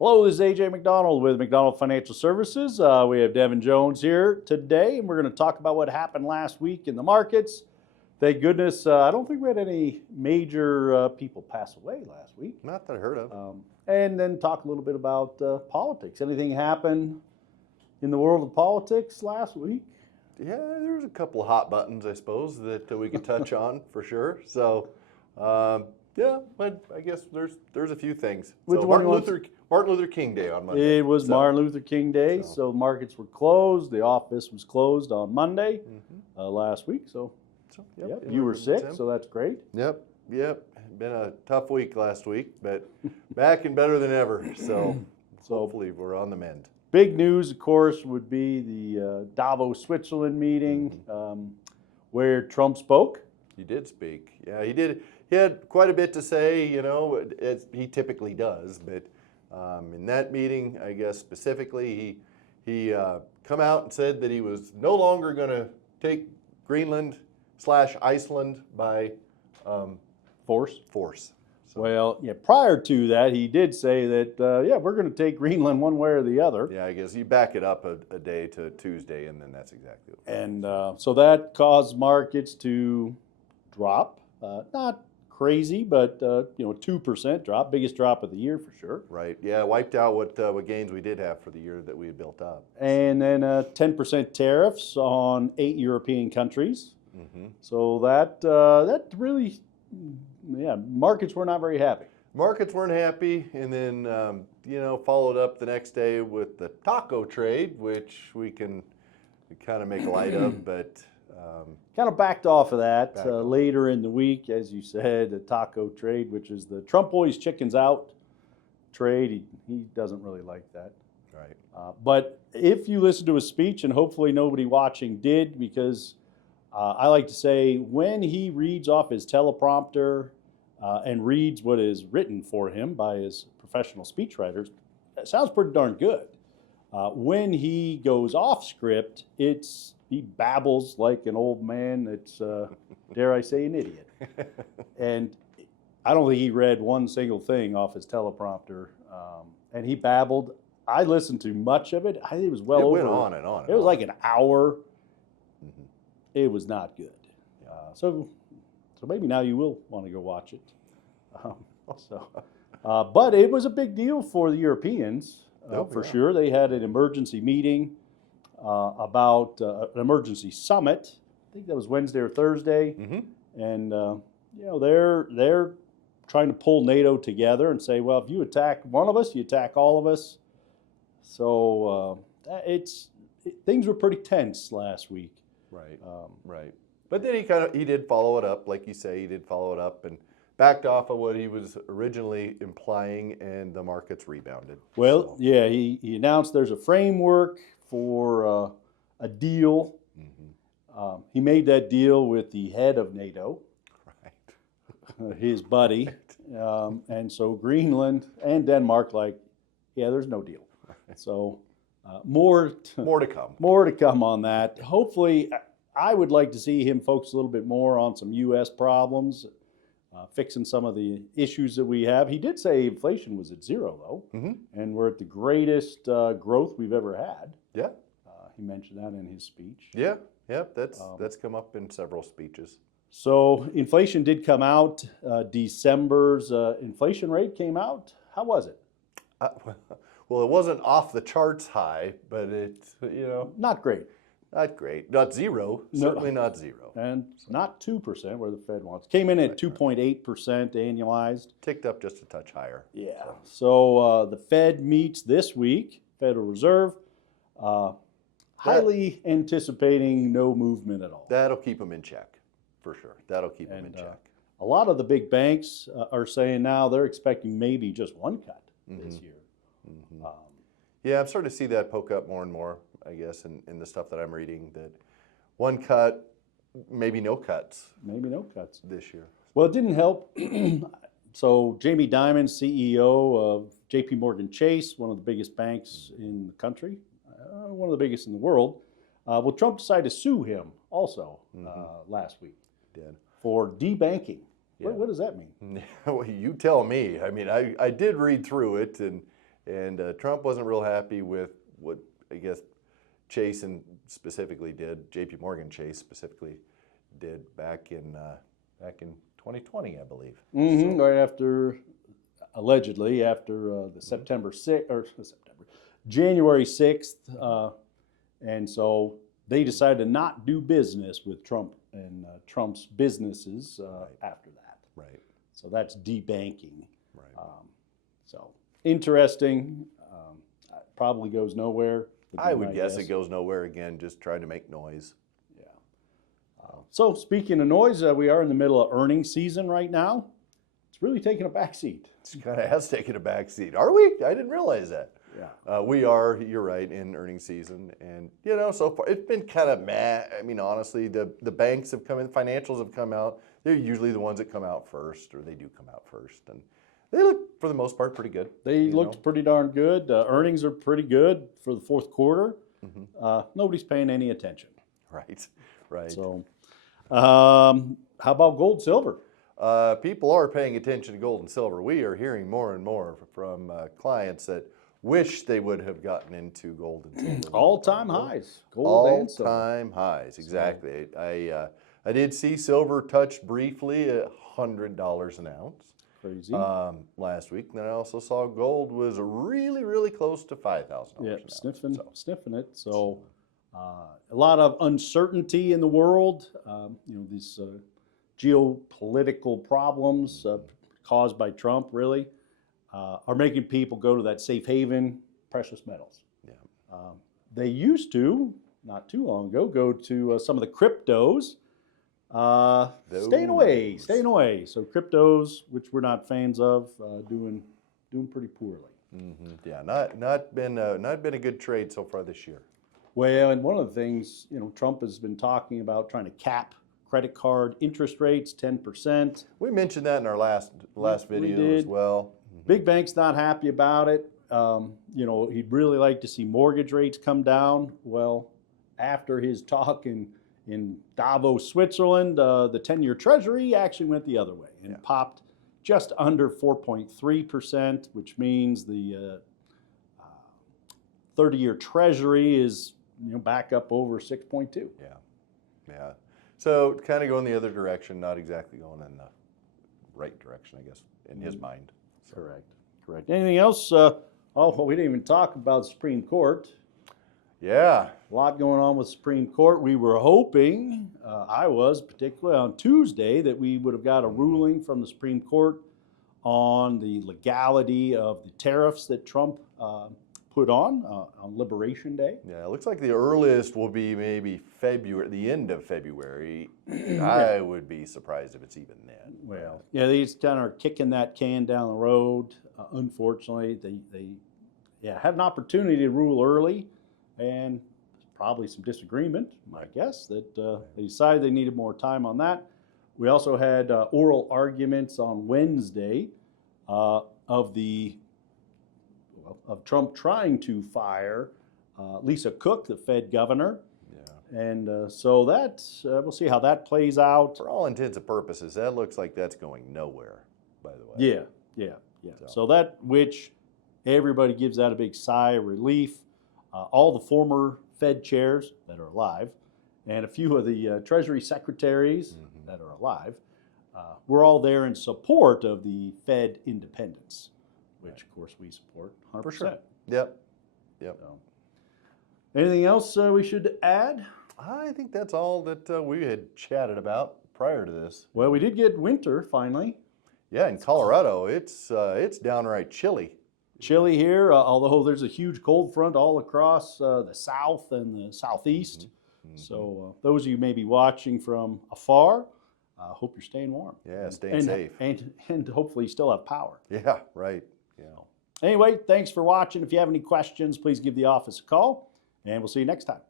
Hello, this is AJ McDonald with McDonald Financial Services. We have Devin Jones here today, and we're going to talk about what happened last week in the markets. Thank goodness, I don't think we had any major people pass away last week. Not that I heard of. And then talk a little bit about politics. Anything happen in the world of politics last week? Yeah, there's a couple of hot buttons, I suppose, that we could touch on for sure. So, yeah, but I guess there's a few things. Which so one Martin Luther King Day on Monday. It was Martin Luther King Day, so markets were closed. The office was closed on Monday last week. So yep, you were sick, so that's great. Yep. Been a tough week last week, but back and better than ever. So hopefully we're on the mend. Big news, of course, would be the Davos, Switzerland meeting where Trump spoke. He did speak. Yeah, he did. He had quite a bit to say, as he typically does. But in that meeting, I guess specifically, he come out and said that he was no longer going to take Greenland/Iceland by Force. So, Well, yeah. Prior to that, he did say that, we're going to take Greenland one way or the other. Yeah, I guess you back it up a day to Tuesday, and then that's exactly what. And so that caused markets to drop. Not crazy, but 2% drop, biggest drop of the year for sure. Right. Yeah, wiped out what gains we did have for the year that we had built up. And then 10% tariffs on 8 European countries. So that really, markets were not very happy. Markets weren't happy, and then followed up the next day with the taco trade, which we can kind of make light of, but kind of backed off of that later in the week, as you said, the taco trade, which is the Trump boys chickens out trade. He doesn't really like that. Right. But if you listen to his speech, and hopefully nobody watching did, because I like to say when he reads off his teleprompter and reads what is written for him by his professional speechwriters, it sounds pretty darn good. When he goes off script, he babbles like an old man that's, dare I say, an idiot. And I don't think he read one single thing off his teleprompter. And he babbled. I listened to much of it. I think it was over. It went on and on. It was like an hour. It was not good. So maybe now you will want to go watch it. But it was a big deal for the Europeans, sure. They had an emergency meeting about an emergency summit. I think that was Wednesday or Thursday. And they're trying to pull NATO together and say, well, if you attack one of us, you attack all of us. So things were pretty tense last week. Right. Right. But then he did follow it up, like you say. He did follow it up and backed off of what he was originally implying, and the markets rebounded. Well, yeah, he announced there's a framework for a deal. He made that deal with the head of NATO, right. His buddy, and so Greenland and Denmark, there's no deal. Right. So more to come. More to come on that. Hopefully, I would like to see him focus a little bit more on some U.S. problems. Fixing some of the issues that we have. He did say inflation was at zero, though, and we're at the greatest growth we've ever had. Yeah. He mentioned that in his speech. Yeah, that's come up in several speeches. So inflation did come out. December's inflation rate came out. How was it? Well, it wasn't off the charts high, but it's, Not great. Not great. Not zero. Certainly not zero. And not 2% where the Fed wants. Came in at 2.8% annualized. Ticked up just a touch higher. Yeah. So the Fed meets this week, Federal Reserve, highly anticipating no movement at all. That'll keep them in check, for sure. That'll keep them in check. A lot of the big banks are saying now they're expecting maybe just one cut this year. Yeah, I'm starting to see that poke up more and more, I guess, in the stuff that I'm reading, that one cut, maybe no cuts. Maybe no cuts this year. Well, it didn't help. So Jamie Dimon, CEO of J.P. Morgan Chase, one of the biggest banks in the country, one of the biggest in the world, well, Trump decided to sue him also last week for debanking. Yeah. What does that mean? Well, you tell me. I mean, I did read through it, and And Trump wasn't real happy with what I guess Chase and specifically did, J.P. Morgan Chase specifically did back in 2020, I believe. Mm-hmm. Right after, allegedly, after the January 6th. And so they decided to not do business with Trump and Trump's businesses after that. Right. So that's debanking. Right. So interesting. Probably goes nowhere. I would guess it goes nowhere again, just trying to make noise. Yeah. So speaking of noise, we are in the middle of earnings season right now. It's really taking a backseat. It kind of has taken a backseat. Are we? I didn't realize that. Yeah. We are, you're right, in earnings season. And, you know, so far it's been kind of meh. I mean, honestly, the banks have come in, financials have come out. They're usually the ones that come out first, or they do come out first. And they look, for the most part, pretty good. They looked pretty darn good. Earnings are pretty good for the fourth quarter. Mm-hmm. Nobody's paying any attention. Right, right. So, how about gold, silver? People are paying attention to gold and silver. We are hearing more and more from clients that wish they would have gotten into gold and silver. All-time highs, gold and silver. All-time highs, exactly. So, I did see silver touch briefly at $100 an ounce. Crazy. Last week. And then I also saw gold was really, really close to $5,000 Yeah, an ounce. sniffing it. So a lot of uncertainty in the world. You know, these geopolitical problems caused by Trump really are making people go to that safe haven, precious metals. Yeah. They used to, not too long ago, go to some of the cryptos. Staying away. So cryptos, which we're not fans of, doing pretty poorly. Mm-hmm. Yeah, not been a good trade so far this year. Well, and one of the things, you know, Trump has been talking about trying to cap credit card interest rates, 10%. We mentioned that in our last video as well. Mm-hmm. Big bank's not happy about it. You know, he'd really like to see mortgage rates come down. Well, after his talk in Davos, Switzerland, the 10-year Treasury actually went the other way and popped just under 4.3%, which means the 30-year Treasury is, you know, back up over 6.2. Yeah. So kind of going the other direction, not exactly going in the right direction, I guess, in his mind. So. Correct. Anything else? We didn't even talk about the Supreme Court. Yeah. A lot going on with the Supreme Court. We were hoping, I was particularly on Tuesday, that we would have got a ruling from the Supreme Court on the legality of the tariffs that Trump put on Liberation Day. Yeah, it looks like the earliest will be maybe February, the end of February. I would be surprised if it's even then. Well, yeah, they just kind of are kicking that can down the road. Unfortunately, they had an opportunity to rule early, and probably some disagreement, I guess, that they decided they needed more time on that. We also had oral arguments on Wednesday of Trump trying to fire Lisa Cook, the Fed governor. Yeah. And so that, we'll see how that plays out. For all intents and purposes, that looks like that's going nowhere, by the way. Yeah. So that, which everybody gives that a big sigh of relief. All the former Fed chairs that are alive and a few of the Treasury secretaries that are alive, we're all there in support of the Fed independence, which of course we support 100%. For sure. Yep. So, anything else we should add? I think that's all that we had chatted about prior to this. Well, we did get winter finally. Yeah, in Colorado, it's downright chilly. Chilly here, although there's a huge cold front all across the south and the southeast. So those of you may be watching from afar, hope you're staying warm. Yeah, staying safe. And hopefully you still have power. Yeah, right. Yeah. Anyway, thanks for watching. If you have any questions, please give the office a call, and we'll see you next time.